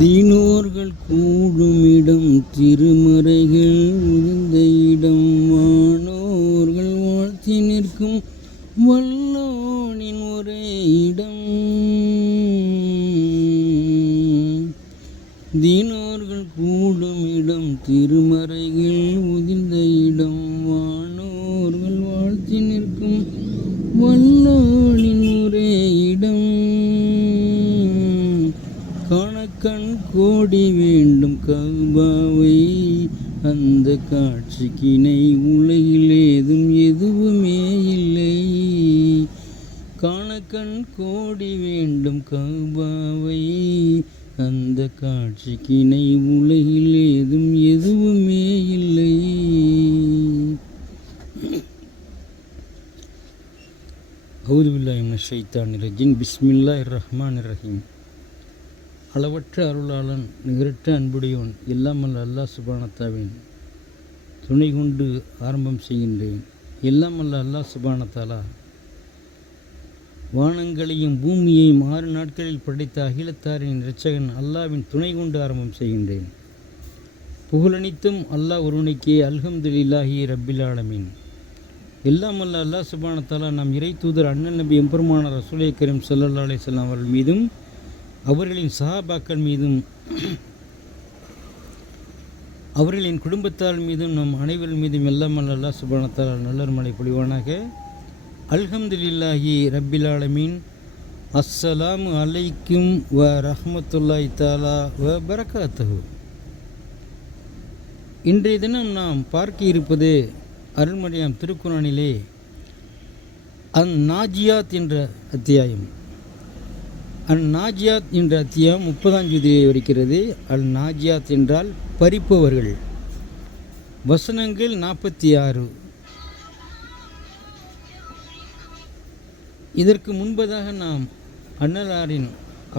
தீனோர்கள் கூடுமிடம் திருமறைகள் உதிர்ந்த இடம் வானோர்கள் வாழ்த்தி நிற்கும் காட்சிக்கினை உலகில் ஏதும் எதுவுமே இல்லை. கணக்கண் கோடி வேண்டும் கௌபாவை. அந்த காட்சிக்கினை உலகில் ஏதும் எதுவுமே இல்லை. அவுதுபில்லாஹிம் ஷைத்தான் ரஜின் பிஸ்மில்லாஹ் ரஹ்மான் ரஹீம் அளவற்ற அருளாளன் நிகரற்ற அன்புடையோன் எல்லாமல் அல்லா சுபானத்தாவின் துணை கொண்டு ஆரம்பம் செய்கின்றேன். எல்லாமல்ல அல்லாஹ் சுபானத்தாலா வானங்களையும் பூமியையும் ஆறு நாட்களில் படைத்த அகிலத்தாரின் இரட்சகன் அல்லாவின் துணை கொண்டு ஆரம்பம் செய்கின்றேன். புகழனித்தும் அல்லாஹ் ஒருவனுக்கே அல்ஹம்துலில்லாஹி ரப்பில் ஆலமீன். எல்லாம் அல்ல அல்லாஹ் சுபானத்தாலா நம் இறை தூதர் அண்ணன் நபி எம்பெருமான ரசூலை கரீம் சல்லல்லா அலிஸ்லாம் அவர்கள் மீதும் அவர்களின் சஹாபாக்கள் மீதும் அவர்களின் குடும்பத்தால் மீதும் நம் அனைவர் மீதும் எல்லாம் அல்லா சுபணத்தால் நல்லர் மலை பொழிவானாக. அல்ஹம்துலில்லாஹி ரப்பில் ஆலமீன். அஸ்ஸலாமு அலைக்கும் வ ரஹ்மத்துல்லாஹி தாலா வ பரகாத்தஹு. இன்றைய தினம் நாம் பார்க்க இருப்பது அருள்மொழியாம் திருக்குறானிலே அந் நாஜியாத் என்ற அத்தியாயம். அந் நாஜியாத் என்ற அத்தியாயம் முப்பதாம் ஜூதியை வருகிறது அல் நாஜியாத் என்றால் பறிப்பவர்கள் வசனங்கள் நாற்பத்தி ஆறு இதற்கு முன்பதாக நாம் அன்னலாரின்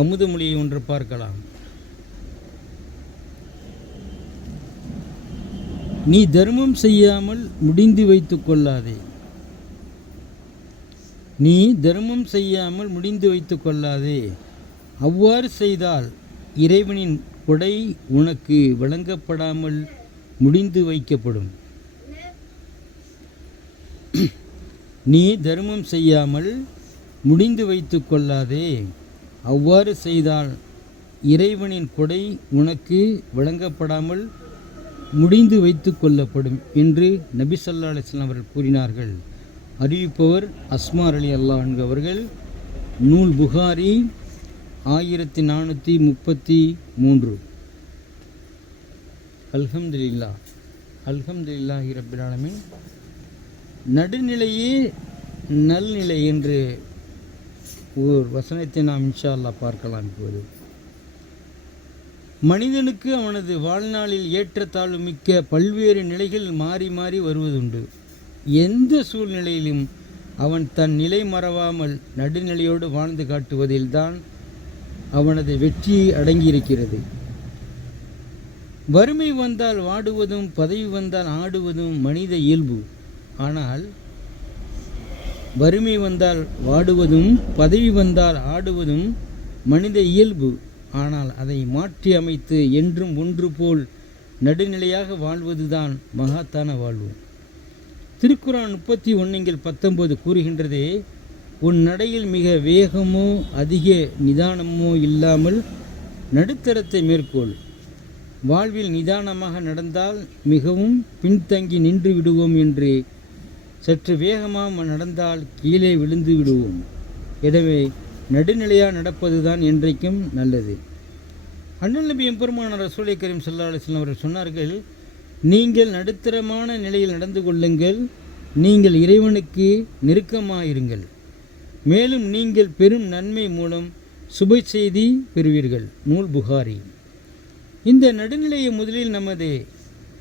அமுதமொழியை ஒன்று பார்க்கலாம். நீ தர்மம் செய்யாமல் முடிந்து வைத்து கொள்ளாதே. நீ தர்மம் செய்யாமல் முடிந்து வைத்து கொள்ளாதே. அவ்வாறு செய்தால் இறைவனின் கொடை உனக்கு வழங்கப்படாமல் முடிந்து வைக்கப்படும். நீ தர்மம் செய்யாமல் முடிந்து வைத்து கொள்ளாதே. அவ்வாறு செய்தால் இறைவனின் கொடை உனக்கு வழங்கப்படாமல் முடிந்து வைத்து கொள்ளப்படும் என்று நபி சல்லா அலிஸ்லாம் அவர்கள் கூறினார்கள். அறிவிப்பவர் அஸ்மார் அலி அல்லாஹ் அவர்கள். நூல் புகாரி ஆயிரத்தி நானூற்றி முப்பத்தி மூன்று. அல்ஹம்துலில்லா அல்ஹம்துலில்லாஹி ரப்பில் நடுநிலையே நல்நிலை என்று ஒரு வசனத்தை நாம் இன்ஷா அல்லாஹ் பார்க்கலாம் இப்போது. மனிதனுக்கு அவனது வாழ்நாளில் ஏற்றத்தாழ்வு மிக்க பல்வேறு நிலைகள் மாறி மாறி வருவதுண்டு. எந்த சூழ்நிலையிலும் அவன் தன் நிலை மறவாமல் நடுநிலையோடு வாழ்ந்து காட்டுவதில்தான் அவனது வெற்றி அடங்கியிருக்கிறது. வறுமை வந்தால் வாடுவதும் பதவி வந்தால் ஆடுவதும் மனித இயல்பு. ஆனால் வறுமை வந்தால் வாடுவதும் பதவி வந்தால் ஆடுவதும் மனித இயல்பு. ஆனால் அதை மாற்றி அமைத்து என்றும் ஒன்று போல் நடுநிலையாக வாழ்வதுதான் மகாத்தான வாழ்வு. திருக்குறான் முப்பத்தி ஒன்றுங்கள் பத்தொன்பது கூறுகின்றதே உன் நடையில் மிக வேகமோ அதிக நிதானமோ இல்லாமல் நடுத்தரத்தை மேற்கொள். வாழ்வில் நிதானமாக நடந்தால் மிகவும் பின்தங்கி நின்று விடுவோம் என்று சற்று வேகமாக நடந்தால் கீழே விழுந்து விடுவோம். எனவே நடுநிலையாக நடப்பதுதான் என்றைக்கும் நல்லது. அண்ணல் நபி எம்பெருமான ரசூலை கரீம் சல்லா அலிஸ்லாம் அவர்கள் சொன்னார்கள் நீங்கள் நடுத்தரமான நிலையில் நடந்து கொள்ளுங்கள் நீங்கள் இறைவனுக்கு நெருக்கமாயிருங்கள். மேலும் நீங்கள் பெரும் நன்மை மூலம் சுப செய்தி பெறுவீர்கள். நூல் புகாரி. இந்த நடுநிலையை முதலில் நமது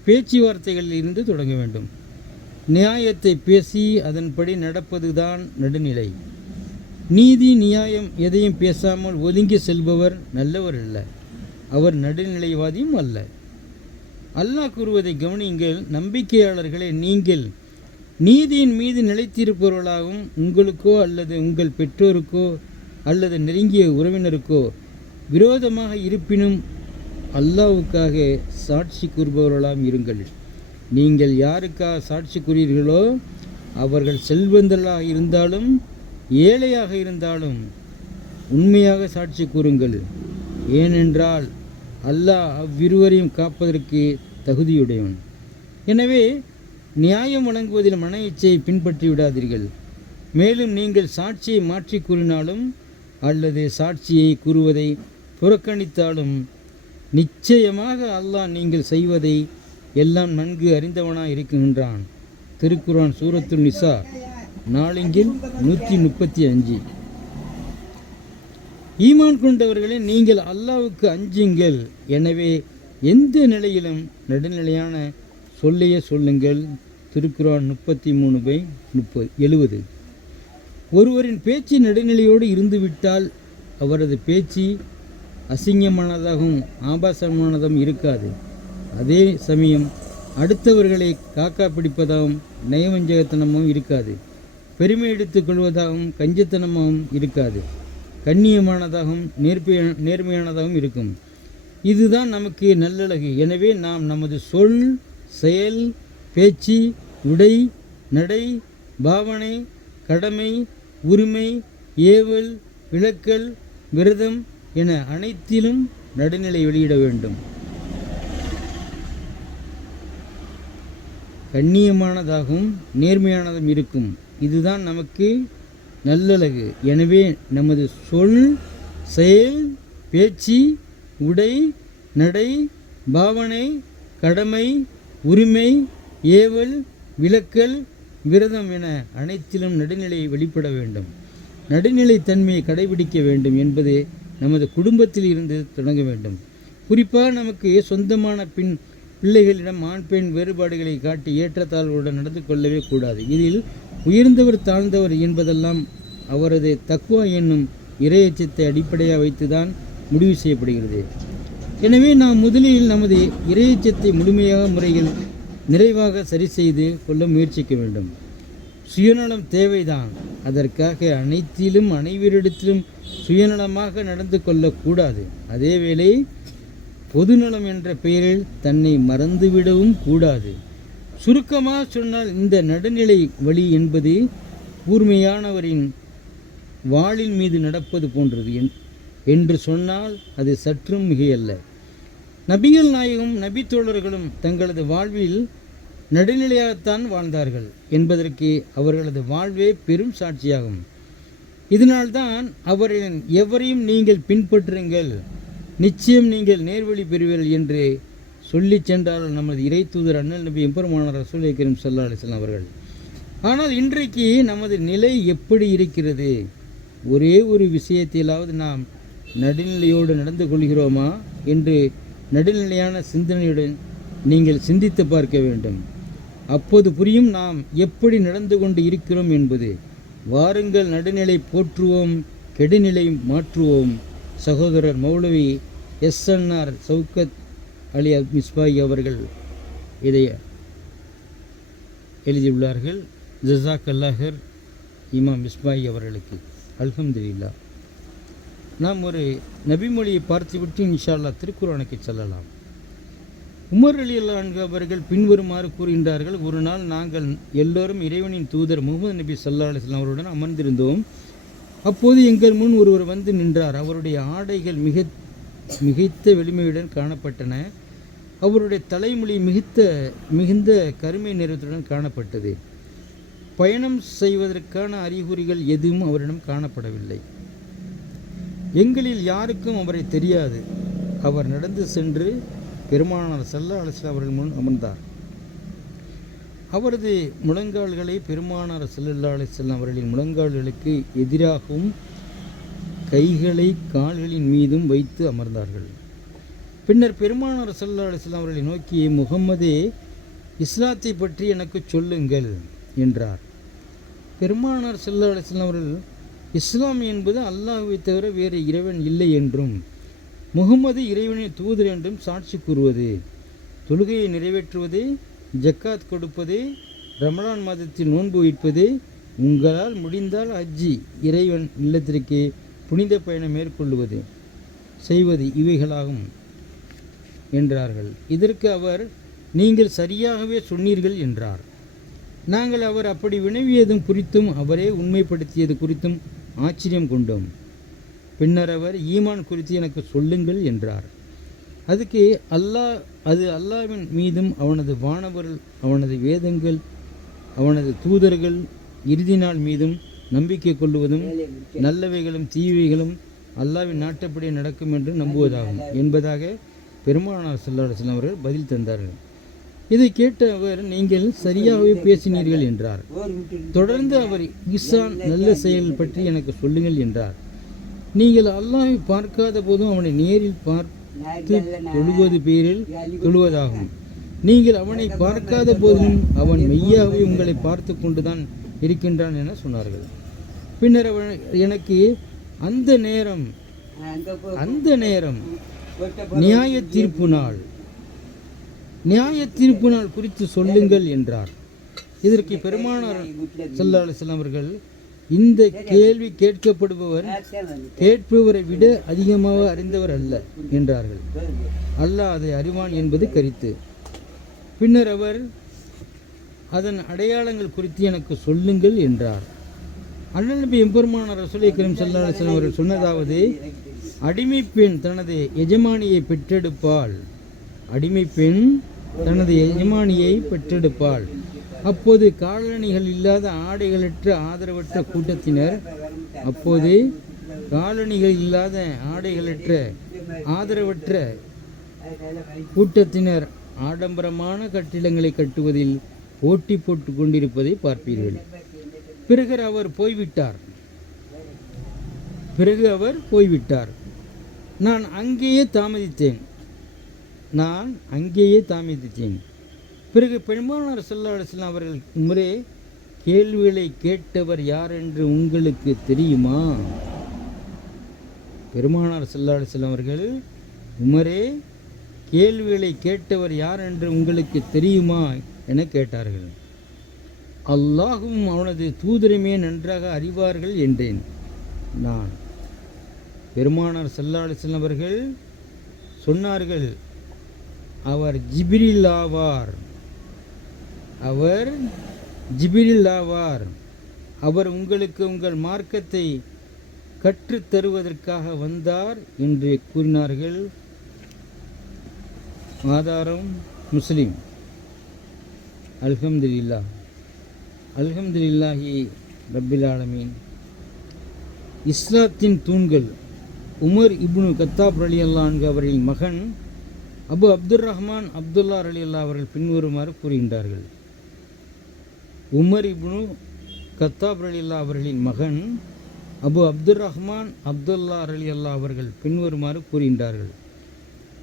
பேச்சுவார்த்தைகளில் இருந்து தொடங்க வேண்டும். நியாயத்தை பேசி அதன்படி நடப்பதுதான் நடுநிலை. நீதி நியாயம் எதையும் பேசாமல் ஒதுங்கி செல்பவர் நல்லவர் அல்ல. அவர் நடுநிலைவாதியும் அல்ல. அல்லாஹ் கூறுவதை கவனியுங்கள். நம்பிக்கையாளர்களே நீங்கள் நீதியின் மீது நிலைத்திருப்பவர்களாகவும் உங்களுக்கோ அல்லது உங்கள் பெற்றோருக்கோ அல்லது நெருங்கிய உறவினருக்கோ விரோதமாக இருப்பினும் அல்லாவுக்காக சாட்சி கூறுபவர்களாம் இருங்கள். நீங்கள் யாருக்காக சாட்சி கூறீர்களோ அவர்கள் செல்வந்தர்களாக இருந்தாலும் ஏழையாக இருந்தாலும் உண்மையாக சாட்சி கூறுங்கள். ஏனென்றால் அல்லாஹ் அவ்விருவரையும் காப்பதற்கு தகுதியுடையவன். எனவே நியாயம் வழங்குவதில் மன இச்சையை பின்பற்றி விடாதீர்கள். மேலும் நீங்கள் சாட்சியை மாற்றி கூறினாலும் அல்லது சாட்சியை கூறுவதை புறக்கணித்தாலும் நிச்சயமாக அல்லாஹ் நீங்கள் செய்வதை எல்லாம் நன்கு அறிந்தவனாக இருக்கின்றான். திருக்குரான் சூரத்துல் நிசா நாளிங்கில் நூற்றி முப்பத்தி அஞ்சு. ஈமான் கொண்டவர்களே நீங்கள் அல்லாவுக்கு அஞ்சுங்கள். எனவே எந்த நிலையிலும் நடுநிலையான சொல்லையே சொல்லுங்கள். திருக்குறான் முப்பத்தி மூணு பை முப்பது எழுவது. ஒருவரின் பேச்சு நடுநிலையோடு இருந்துவிட்டால் அவரது பேச்சு அசிங்கமானதாகவும் ஆபாசமானதும் இருக்காது. அதே சமயம் அடுத்தவர்களை காக்கா பிடிப்பதாகவும் நயவஞ்சகத்தனமும் இருக்காது. பெருமை எடுத்துக் கொள்வதாகவும் கஞ்சத்தனமாகவும் இருக்காது. கண்ணியமானதாகவும் நேர்மைய நேர்மையானதாகவும் இருக்கும். இதுதான் நமக்கு நல்லழகு. எனவே நாம் நமது சொல் செயல் பேச்சு உடை நடை பாவனை கடமை உரிமை ஏவல் விளக்கல் விரதம் என அனைத்திலும் நடுநிலை வெளியிட வேண்டும். கண்ணியமானதாகவும் நேர்மையானதும் இருக்கும். இதுதான் நமக்கு நல்லழகு. எனவே நமது சொல் செயல் பேச்சு உடை நடை பாவனை கடமை உரிமை ஏவல் விலக்கல் விரதம் என அனைத்திலும் நடுநிலை வெளிப்பட வேண்டும். நடுநிலை தன்மையை கடைபிடிக்க வேண்டும் என்பது நமது குடும்பத்தில் இருந்து தொடங்க வேண்டும். குறிப்பாக நமக்கு சொந்தமான பின் பிள்ளைகளிடம் ஆண் பெண் வேறுபாடுகளை காட்டி ஏற்றத்தாழ்வுடன் நடந்து கொள்ளவே கூடாது. இதில் உயர்ந்தவர் தாழ்ந்தவர் என்பதெல்லாம் அவரது தக்குவா என்னும் இரையச்சத்தை அடிப்படையாக வைத்துதான் முடிவு செய்யப்படுகிறது. எனவே நாம் முதலில் நமது இறையச்சத்தை முழுமையாக முறையில் நிறைவாக சரி செய்து கொள்ள முயற்சிக்க வேண்டும். சுயநலம் தேவைதான். அதற்காக அனைத்திலும் அனைவரிடத்திலும் சுயநலமாக நடந்து கொள்ளக்கூடாது. அதேவேளை பொதுநலம் என்ற பெயரில் தன்னை மறந்துவிடவும் கூடாது. சுருக்கமாக சொன்னால் இந்த நடுநிலை வழி என்பது கூர்மையானவரின் வாளின் மீது நடப்பது போன்றது என்று சொன்னால் அது சற்றும் மிகையல்ல. நபிகள் நாயகம் நபித்தோழர்களும் தங்களது வாழ்வில் நடுநிலையாகத்தான் வாழ்ந்தார்கள் என்பதற்கு அவர்களது வாழ்வே பெரும் சாட்சியாகும். இதனால்தான் அவரின் எவரையும் நீங்கள் பின்பற்றுங்கள் நிச்சயம் நீங்கள் நேர்வழி பெறுவீர்கள் என்று சொல்லிச் சென்றால் நமது இறை தூதர் அண்ணல் நபி எம்பெருமானார் ரசூல் கரீம் சல்லா அலிஸ்லாம் அவர்கள். ஆனால் இன்றைக்கு நமது நிலை எப்படி இருக்கிறது? ஒரே ஒரு விஷயத்திலாவது நாம் நடுநிலையோடு நடந்து கொள்கிறோமா? என்று நடுநிலையான சிந்தனையுடன் நீங்கள் சிந்தித்து பார்க்க வேண்டும். அப்போது புரியும் நாம் எப்படி நடந்து கொண்டு இருக்கிறோம் என்பது. வாருங்கள் நடுநிலை போற்றுவோம் கெடுநிலை மாற்றுவோம். சகோதரர் மௌலவி எஸ்என்ஆர் சவுக்கத் அலி மிஸ்பாயி அவர்கள் இதை எழுதியுள்ளார்கள். ஜசாக் அல்லாஹர் இமாம் மிஸ்பாயி அவர்களுக்கு. அல்ஹம்துல்லா நாம் ஒரு நபிமொழியை பார்த்துவிட்டு இன்ஷால்லா அல்லாஹ் திருக்குறானுக்கு செல்லலாம். உமர் அலி அல்லான்கு அவர்கள் பின்வருமாறு கூறுகின்றார்கள் ஒரு நாள் நாங்கள் எல்லோரும் இறைவனின் தூதர் முகமது நபி சல்லா அலிஸ்லாம் அவருடன் அமர்ந்திருந்தோம். அப்போது எங்கள் முன் ஒருவர் வந்து நின்றார். அவருடைய ஆடைகள் மிக மிகைத்த வெளிமையுடன் காணப்பட்டன. அவருடைய தலைமொழி மிகுத்த மிகுந்த கருமை நிறத்துடன் காணப்பட்டது. பயணம் செய்வதற்கான அறிகுறிகள் எதுவும் அவரிடம் காணப்படவில்லை. எங்களில் யாருக்கும் அவரை தெரியாது. அவர் நடந்து சென்று பெருமானார் செல்ல அலிஸ்லாம் அவர்கள் முன் அமர்ந்தார். அவரது முழங்கால்களை பெருமானார் செல்லல்லா அலிஸ்லாம் அவர்களின் முழங்கால்களுக்கு எதிராகவும் கைகளை கால்களின் மீதும் வைத்து அமர்ந்தார்கள். பின்னர் பெருமானார் செல்லா அலிஸ்லாம் அவர்களை நோக்கி முகம்மதே இஸ்லாத்தை பற்றி எனக்கு சொல்லுங்கள் என்றார். பெருமானார் செல்லா அலிஸ்லாம் அவர்கள் இஸ்லாம் என்பது அல்லாஹுவை தவிர வேறு இறைவன் இல்லை என்றும் முகமது இறைவனின் தூதர் என்றும் சாட்சி கூறுவது தொழுகையை நிறைவேற்றுவது ஜக்காத் கொடுப்பது ரமலான் மாதத்தில் நோன்பு வைப்பது உங்களால் முடிந்தால் அஜ்ஜி இறைவன் இல்லத்திற்கு புனித பயணம் மேற்கொள்வது செய்வது இவைகளாகும் என்றார்கள். இதற்கு அவர் நீங்கள் சரியாகவே சொன்னீர்கள் என்றார். நாங்கள் அவர் அப்படி வினவியதும் குறித்தும் அவரே உண்மைப்படுத்தியது குறித்தும் ஆச்சரியம் கொண்டோம். பின்னர் அவர் ஈமான் குறித்து எனக்கு சொல்லுங்கள் என்றார். அதுக்கு அல்லாஹ் அது அல்லாஹ்வின் மீதும் அவனது வானவர்கள் அவனது வேதங்கள் அவனது தூதர்கள் இறுதி நாள் மீதும் நம்பிக்கை கொள்வதும் நல்லவைகளும் தீவைகளும் அல்லாஹ்வின் நாட்டப்படி நடக்கும் என்று நம்புவதாகும் என்பதாக பெருமானார் செல்லாடசன் அவர்கள் பதில் தந்தார்கள். இதை கேட்ட அவர் நீங்கள் சரியாகவே பேசினீர்கள் என்றார். தொடர்ந்து அவர் இசான் நல்ல செயல் பற்றி எனக்கு சொல்லுங்கள் என்றார். நீங்கள் அல்லாஹை பார்க்காத போதும் அவனை நேரில் பார்த்து தொழுவது பேரில் தொழுவதாகும். நீங்கள் அவனை பார்க்காத போதும் அவன் மெய்யாகவே உங்களை பார்த்து கொண்டுதான் இருக்கின்றான் என சொன்னார்கள். பின்னர் அவன் எனக்கு அந்த நேரம் அந்த நேரம் நியாய தீர்ப்பு நாள் நியாய தீர்ப்பு நாள் குறித்து சொல்லுங்கள் என்றார். இதற்கு பெருமானார் ஸல்லல்லாஹு செல்லவர்கள் இந்த கேள்வி கேட்கப்படுபவர் கேட்பவரை விட அதிகமாக அறிந்தவர் அல்ல என்றார்கள். அல்லாஹ் அதை அறிவான் என்பது கருத்து. பின்னர் அவர் அதன் அடையாளங்கள் குறித்து எனக்கு சொல்லுங்கள் என்றார். அண்ணல் நபி ரசோலை ரசூலை கரீம் ஸல்லல்லாஹு அவர்கள் சொன்னதாவது அடிமை பெண் தனது எஜமானியை பெற்றெடுப்பாள். அடிமை பெண் தனது எஜமானியை பெற்றெடுப்பாள். அப்போது காலணிகள் இல்லாத ஆடைகளற்ற ஆதரவற்ற கூட்டத்தினர் அப்போது காலணிகள் இல்லாத ஆடைகளற்ற ஆதரவற்ற கூட்டத்தினர் ஆடம்பரமான கட்டிடங்களை கட்டுவதில் போட்டி போட்டு கொண்டிருப்பதை பார்ப்பீர்கள். பிறகு அவர் போய்விட்டார். பிறகு அவர் போய்விட்டார். நான் அங்கேயே தாமதித்தேன். நான் அங்கேயே தாமதித்தேன். பிறகு பெருமானார் ஸல்லல்லாஹு அவர்கள் முறை கேள்விகளை கேட்டவர் யார் என்று உங்களுக்கு தெரியுமா? பெருமானார் ஸல்லல்லாஹு அவர்கள் உமரே கேள்விகளை கேட்டவர் யார் என்று உங்களுக்கு தெரியுமா? என கேட்டார்கள். அல்லாஹும் அவனது தூதரமே நன்றாக அறிவார்கள் என்றேன். நான் பெருமானார் ஸல்லல்லாஹு அலைஹி அவர்கள் சொன்னார்கள் அவர் ஜிபிரில் ஆவார். அவர் ஜிபிரில் ஆவார். அவர் உங்களுக்கு உங்கள் மார்க்கத்தை கற்றுத் தருவதற்காக வந்தார் என்று கூறினார்கள். ஆதாரம் முஸ்லீம். அல்ஹம்துலில்லாஹ். அல்ஹம்துலில்லாஹி ரப்பில் ஆலமீன். இஸ்லாத்தின் தூண்கள். உமர் இப்னு கத்தாப் அலி அல்லான்கு அவர்களின் மகன் அபு அப்துர் ரஹ்மான் அப்துல்லா அலி அவர்கள் பின்வருமாறு கூறுகின்றார்கள். உமர் இப்னு கத்தாப் அலில்லா அவர்களின் மகன் அபு அப்துர் ரஹ்மான் அப்துல்லா அலி அல்லா அவர்கள் பின்வருமாறு கூறுகின்றார்கள்.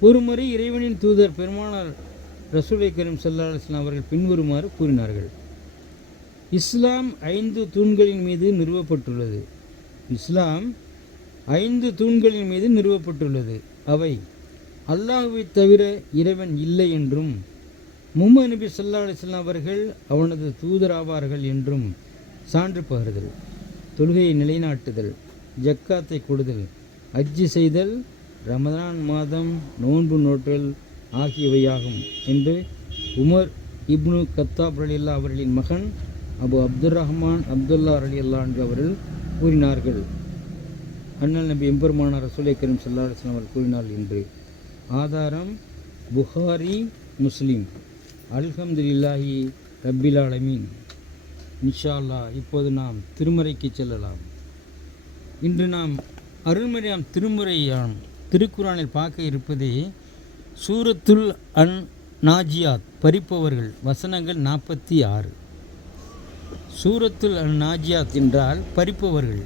ஒருமுறை இறைவனின் தூதர் பெருமானார் ரசூலை கரீம் சல்லா அலைஹி அவர்கள் பின்வருமாறு கூறினார்கள். இஸ்லாம் ஐந்து தூண்களின் மீது நிறுவப்பட்டுள்ளது. இஸ்லாம் ஐந்து தூண்களின் மீது நிறுவப்பட்டுள்ளது. அவை அல்லாஹுவை தவிர இறைவன் இல்லை என்றும் முகமது நபி ஸல்லல்லாஹு அலிஸ்லாம் அவர்கள் அவனது தூதராவார்கள் என்றும் சான்று பகருதல் தொழுகையை நிலைநாட்டுதல் ஜக்காத்தை கொடுதல் அஜ்ஜி செய்தல் ரமதான் மாதம் நோன்பு நோற்றல் ஆகியவையாகும் என்று உமர் இப்னு கத்தாப் அலில்லா அவர்களின் மகன் அபு அப்துர் ரஹ்மான் அப்துல்லா ரலியல்லா என்று அவர்கள் கூறினார்கள். அண்ணல் நபி எம்பெருமானார் ரசூலை கரீம் ஸல்லல்லாஹு அலைஹி அவர் அவர்கள் கூறினார் என்று ஆதாரம் புகாரி முஸ்லீம். அல்ஹம்துலில்லாஹி ரப்பில் ஆலமீன் இன்ஷா அல்லாஹ் இப்போது நாம் திருமறைக்கு செல்லலாம். இன்று நாம் அருள்மறையாம் திருமுறையாம் திருக்குறானில் பார்க்க இருப்பதே சூரத்துல் அன் நாஜியாத் பறிப்பவர்கள் வசனங்கள் நாற்பத்தி ஆறு. சூரத்துல் அன் நாஜியாத் என்றால் பறிப்பவர்கள்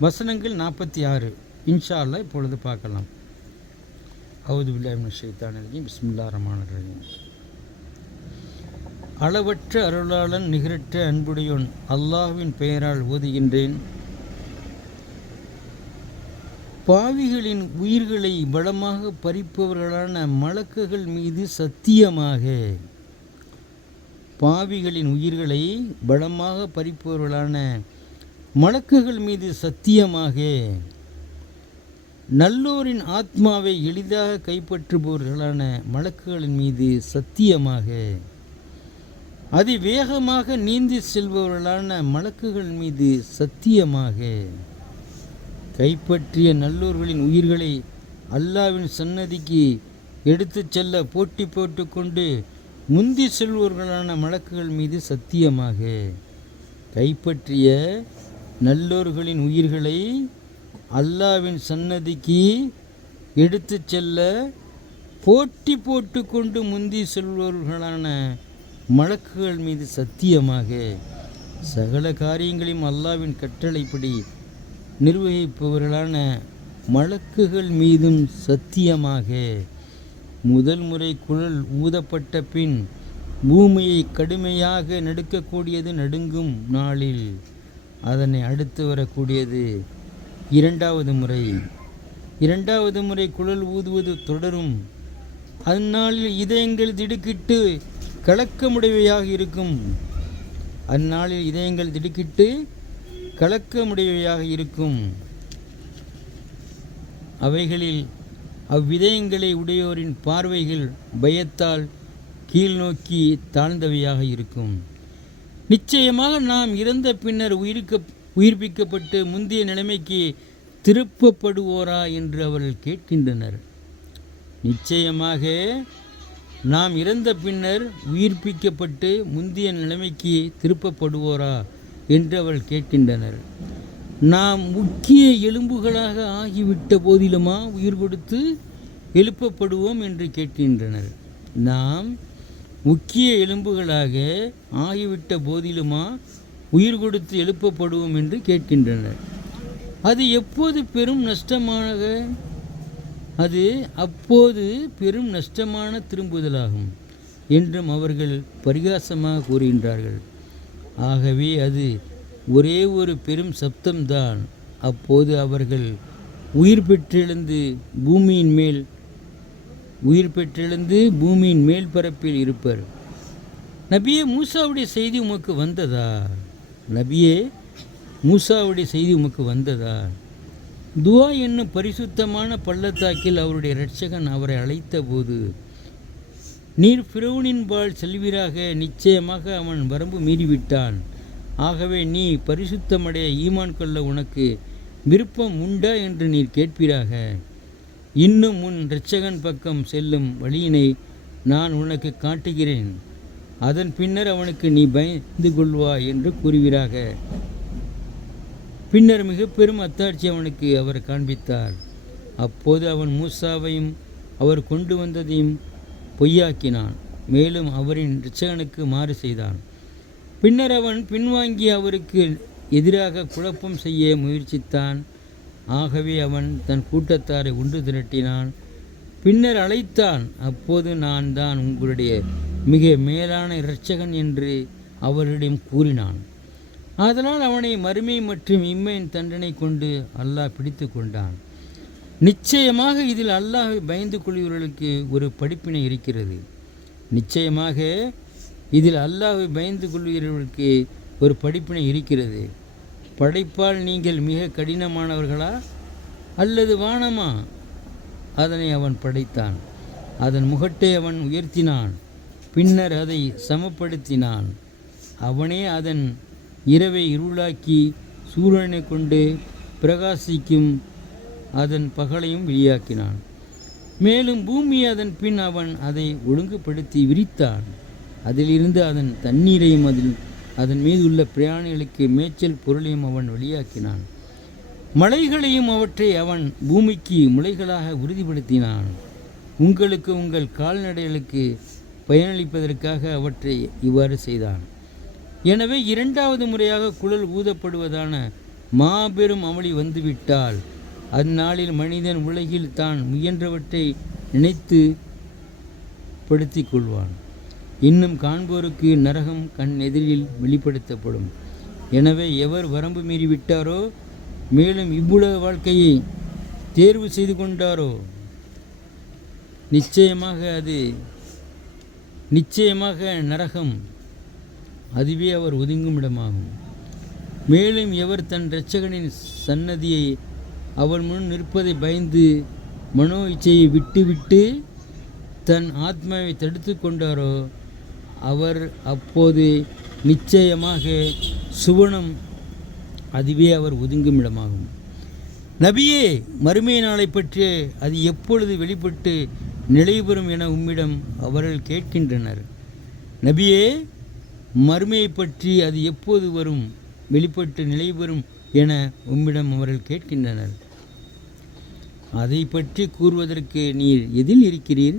வசனங்கள் நாற்பத்தி ஆறு. இன்ஷா இப்பொழுது பார்க்கலாம். அவுது பில்லாமின் ஷைத்தான் ரஜீம் பிஸ்மில்லா ரஹ்மான் ரஹீம் அளவற்ற அருளாளன் நிகரற்ற அன்புடையோன் அல்லாஹ்வின் பெயரால் ஓதுகின்றேன். பாவிகளின் உயிர்களை பலமாக பறிப்பவர்களான மலக்குகள் மீது சத்தியமாக. பாவிகளின் உயிர்களை பலமாக பறிப்பவர்களான மலக்குகள் மீது சத்தியமாக. நல்லோரின் ஆத்மாவை எளிதாக கைப்பற்றுபவர்களான மலக்குகளின் மீது சத்தியமாக அதிவேகமாக நீந்தி செல்பவர்களான மலக்குகள் மீது சத்தியமாக கைப்பற்றிய நல்லோர்களின் உயிர்களை அல்லாவின் சன்னதிக்கு எடுத்துச் செல்ல போட்டி போட்டுக்கொண்டு முந்தி செல்பவர்களான மலக்குகள் மீது சத்தியமாக கைப்பற்றிய நல்லோர்களின் உயிர்களை அல்லாவின் சன்னதிக்கு எடுத்து செல்ல போட்டி போட்டுக்கொண்டு முந்தி செல்பவர்களான மலக்குகள் மீது சத்தியமாக சகல காரியங்களையும் அல்லாவின் கட்டளைப்படி நிர்வகிப்பவர்களான மலக்குகள் மீதும் சத்தியமாக முதல் முறை குழல் ஊதப்பட்ட பின் பூமியை கடுமையாக நடுக்கக்கூடியது நடுங்கும் நாளில் அதனை அடுத்து வரக்கூடியது இரண்டாவது முறை. இரண்டாவது முறை குழல் ஊதுவது தொடரும். அந்நாளில் இதயங்கள் திடுக்கிட்டு கலக்கமுடையவையாக இருக்கும். அந்நாளில் இதயங்கள் திடுக்கிட்டு கலக்கமுடையவையாக இருக்கும். அவைகளில் அவ்விதயங்களை உடையோரின் பார்வைகள் பயத்தால் கீழ் நோக்கி தாழ்ந்தவையாக இருக்கும். நிச்சயமாக நாம் இறந்த பின்னர் உயிருக்கு உயிர்ப்பிக்கப்பட்டு முந்தைய நிலைமைக்கு திருப்பப்படுவோரா என்று அவர்கள் கேட்கின்றனர். நிச்சயமாக நாம் இறந்த பின்னர் உயிர்ப்பிக்கப்பட்டு முந்தைய நிலைமைக்கு திருப்பப்படுவோரா என்று அவள் கேட்கின்றனர். நாம் முக்கிய எலும்புகளாக ஆகிவிட்ட போதிலுமா உயிர் கொடுத்து எழுப்பப்படுவோம் என்று கேட்கின்றனர். நாம் முக்கிய எலும்புகளாக ஆகிவிட்ட போதிலுமா உயிர் கொடுத்து எழுப்பப்படுவோம் என்று கேட்கின்றனர். அது எப்போது பெரும் நஷ்டமாக? அது அப்போது பெரும் நஷ்டமான திரும்புதலாகும் என்றும் அவர்கள் பரிகாசமாக கூறுகின்றார்கள். ஆகவே அது ஒரே ஒரு பெரும் சப்தம்தான். அப்போது அவர்கள் உயிர் பெற்றெழுந்து பூமியின் மேல் உயிர் பெற்றெழுந்து பூமியின் மேல் பரப்பில் இருப்பர். நபியே மூசாவுடைய செய்தி உமக்கு வந்ததா? நபியே மூசாவுடைய செய்தி உமக்கு வந்ததா? துவா என்னும் பரிசுத்தமான பள்ளத்தாக்கில் அவருடைய இரட்சகன் அவரை அழைத்த போது நீர் ஃபிரௌனின்பால் செல்வீராக நிச்சயமாக அவன் வரம்பு மீறிவிட்டான். ஆகவே நீ பரிசுத்தமடைய ஈமான் கொள்ள உனக்கு விருப்பம் உண்டா என்று நீர் கேட்பீராக? இன்னும் உன் இரட்சகன் பக்கம் செல்லும் வழியினை நான் உனக்கு காட்டுகிறேன். அதன் பின்னர் அவனுக்கு நீ பயந்து கொள்வாய் என்று கூறுகிறாக பின்னர் மிக பெரும் அத்தாட்சி அவனுக்கு அவர் காண்பித்தார். அப்போது அவன் மூசாவையும் அவர் கொண்டு வந்ததையும் பொய்யாக்கினான். மேலும் அவரின் ரிச்சகனுக்கு மாறு செய்தான். பின்னர் அவன் பின்வாங்கி அவருக்கு எதிராக குழப்பம் செய்ய முயற்சித்தான். ஆகவே அவன் தன் கூட்டத்தாரை ஒன்று திரட்டினான். பின்னர் அழைத்தான் அப்போது நான் தான் உங்களுடைய மிக மேலான இரட்சகன் என்று அவரிடம் கூறினான். அதனால் அவனை மறுமை மற்றும் இம்மையின் தண்டனை கொண்டு அல்லாஹ் பிடித்து கொண்டான். நிச்சயமாக இதில் அல்லாஹை பயந்து கொள்கிறவர்களுக்கு ஒரு படிப்பினை இருக்கிறது. நிச்சயமாக இதில் அல்லாஹை பயந்து கொள்கிறவர்களுக்கு ஒரு படிப்பினை இருக்கிறது. படைப்பால் நீங்கள் மிக கடினமானவர்களா அல்லது வானமா? அதனை அவன் படைத்தான். அதன் முகட்டை அவன் உயர்த்தினான். பின்னர் அதை சமப்படுத்தினான். அவனே அதன் இரவை இருளாக்கி சூரியனை கொண்டு பிரகாசிக்கும் அதன் பகலையும் வெளியாக்கினான். மேலும் பூமி அதன் பின் அவன் அதை ஒழுங்குபடுத்தி விரித்தான். அதிலிருந்து அதன் தண்ணீரையும் அதில் அதன் மீது உள்ள பிரயாணிகளுக்கு மேய்ச்சல் பொருளையும் அவன் வெளியாக்கினான். மலைகளையும் அவற்றை அவன் பூமிக்கு முளைகளாக உறுதிப்படுத்தினான். உங்களுக்கு உங்கள் கால்நடைகளுக்கு பயனளிப்பதற்காக அவற்றை இவ்வாறு செய்தான். எனவே இரண்டாவது முறையாக குழல் ஊதப்படுவதான மாபெரும் அமளி வந்துவிட்டால் அந்நாளில் மனிதன் உலகில் தான் முயன்றவற்றை நினைத்து படுத்தி கொள்வான். இன்னும் காண்போருக்கு நரகம் கண் எதிரில் வெளிப்படுத்தப்படும். எனவே எவர் வரம்பு மீறிவிட்டாரோ மேலும் இவ்வுலக வாழ்க்கையை தேர்வு செய்து கொண்டாரோ நிச்சயமாக அது நிச்சயமாக நரகம் அதுவே அவர் ஒதுங்கும் இடமாகும். மேலும் எவர் தன் இரட்சகனின் சன்னதியை அவன் முன் நிற்பதை பயந்து மனோ இச்சையை விட்டுவிட்டு தன் ஆத்மாவை தடுத்து கொண்டாரோ அவர் அப்போது நிச்சயமாக சுவனம் அதுவே அவர் ஒதுங்கும் இடமாகும். நபியே மறுமை நாளை பற்றி அது எப்பொழுது வெளிப்பட்டு நிலைபெறும் என உம்மிடம் அவர்கள் கேட்கின்றனர். நபியே மறுமையை பற்றி அது எப்போது வரும்? வெளிப்பட்டு நிலைபெறும் என உம்மிடம் அவர்கள் கேட்கின்றனர். அதை பற்றி கூறுவதற்கு நீர் எதில் இருக்கிறீர்?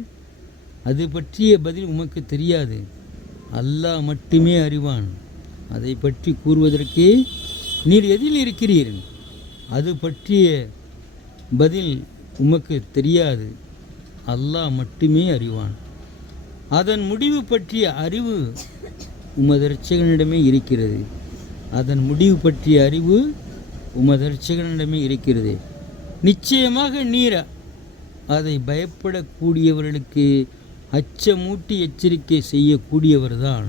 அது பற்றிய பதில் உமக்கு தெரியாது. அல்லாஹ் மட்டுமே அறிவான். அதை பற்றி கூறுவதற்கு நீர் எதில் இருக்கிறீர்? அது பற்றிய பதில் உமக்கு தெரியாது. அல்லாஹ் மட்டுமே அறிவான். அதன் முடிவு பற்றிய அறிவு உமது இரட்சகனிடமே இருக்கிறது. அதன் முடிவு பற்றிய அறிவு உமது இரட்சகனிடமே இருக்கிறது. நிச்சயமாக நீர அதை பயப்படக்கூடியவர்களுக்கு அச்சமூட்டி எச்சரிக்கை செய்யக்கூடியவர்தான்.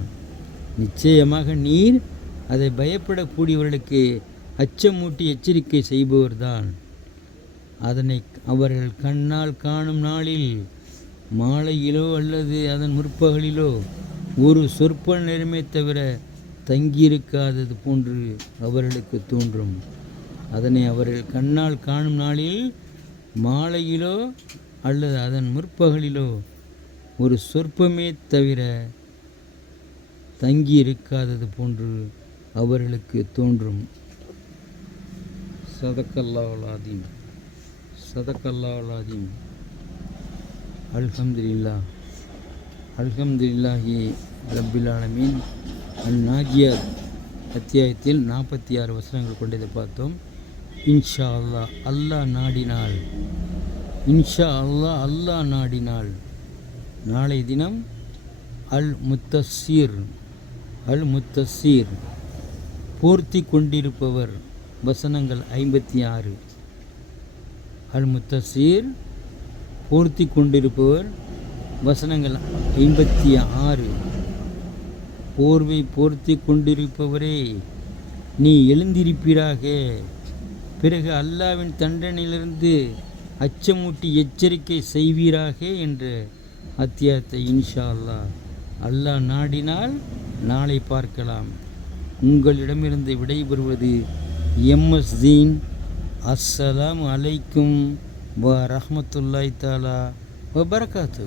நிச்சயமாக நீர் அதை பயப்படக்கூடியவர்களுக்கு அச்சமூட்டி எச்சரிக்கை செய்பவர்தான். அதனை அவர்கள் கண்ணால் காணும் நாளில் மாலையிலோ அல்லது அதன் முற்பகலிலோ ஒரு சொற்ப நேரமே தவிர தங்கியிருக்காதது போன்று அவர்களுக்கு தோன்றும். அதனை அவர்கள் கண்ணால் காணும் நாளில் மாலையிலோ அல்லது அதன் முற்பகலிலோ ஒரு சொற்பமே தவிர தங்கியிருக்காதது போன்று அவர்களுக்கு தோன்றும். சதக்கல்லாவலாதீன் சதக்கல்லாஜிம் அல்ஹம்துல்லா அல்ஹம்துல்லாஹி ரப்பில் ஆலமீன் அத்தியாயத்தில் நாற்பத்தி ஆறு வசனங்கள் கொண்டதை பார்த்தோம். இன்ஷா அல்லாஹ் அல்லாஹ் நாடினால். இன்ஷா அல்லாஹ் அல்லாஹ் நாடினால். நாளை தினம் அல் முத்தசீர் அல் முத்தசீர் போர்த்தி கொண்டிருப்பவர். வசனங்கள் ஐம்பத்தி ஆறு. அல் முத்தசீர் போர்த்தி கொண்டிருப்பவர் வசனங்கள் ஐம்பத்தி ஆறு போர்வை போர்த்தி கொண்டிருப்பவரே நீ எழுந்திருப்பீராக. பிறகு அல்லாவின் தண்டனையிலிருந்து அச்சமூட்டி எச்சரிக்கை செய்வீராக என்ற அத்தியாயத்தை இன்ஷா அல்லாஹ் அல்லாஹ் நாடினால் நாளை பார்க்கலாம். உங்களிடமிருந்து விடைபெறுவது எம்எஸ் தீன் அஸ்ஸலாம் அலைக்கும் வ ரஹமத்துல்லாய் தாலா வ பரகாத்து